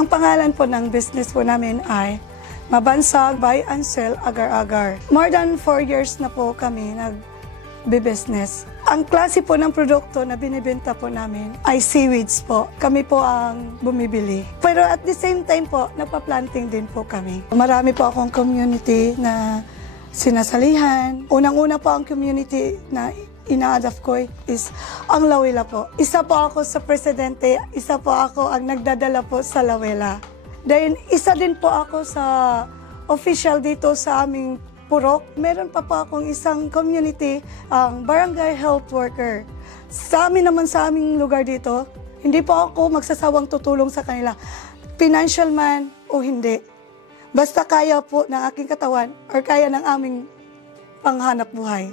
Ang pangalan po ng business po namin ay Mabansag Buy and Sell Agar-Agar. More than 4 years na po kami nag-business. Ang klase po ng produkto na binibenta po namin ay seaweeds po. Kami po ang bumibili. Pero at the same time po, nagpa-planting din po kami. Marami po akong community na sinasalihan. Unang-una po ang community na ina-adapt ko is ang Lawela po. Isa po ako sa presidente, isa po ako ang nagdadala po sa Lawela. Dahil isa din po ako sa official dito sa aming purok. Meron pa po akong isang community, ang barangay health worker. Sa amin naman sa aming lugar dito, hindi po ako magsasawang tutulong sa kanila. Financial man o hindi. Basta kaya po ng aking katawan or kaya ng aming panghanap buhay.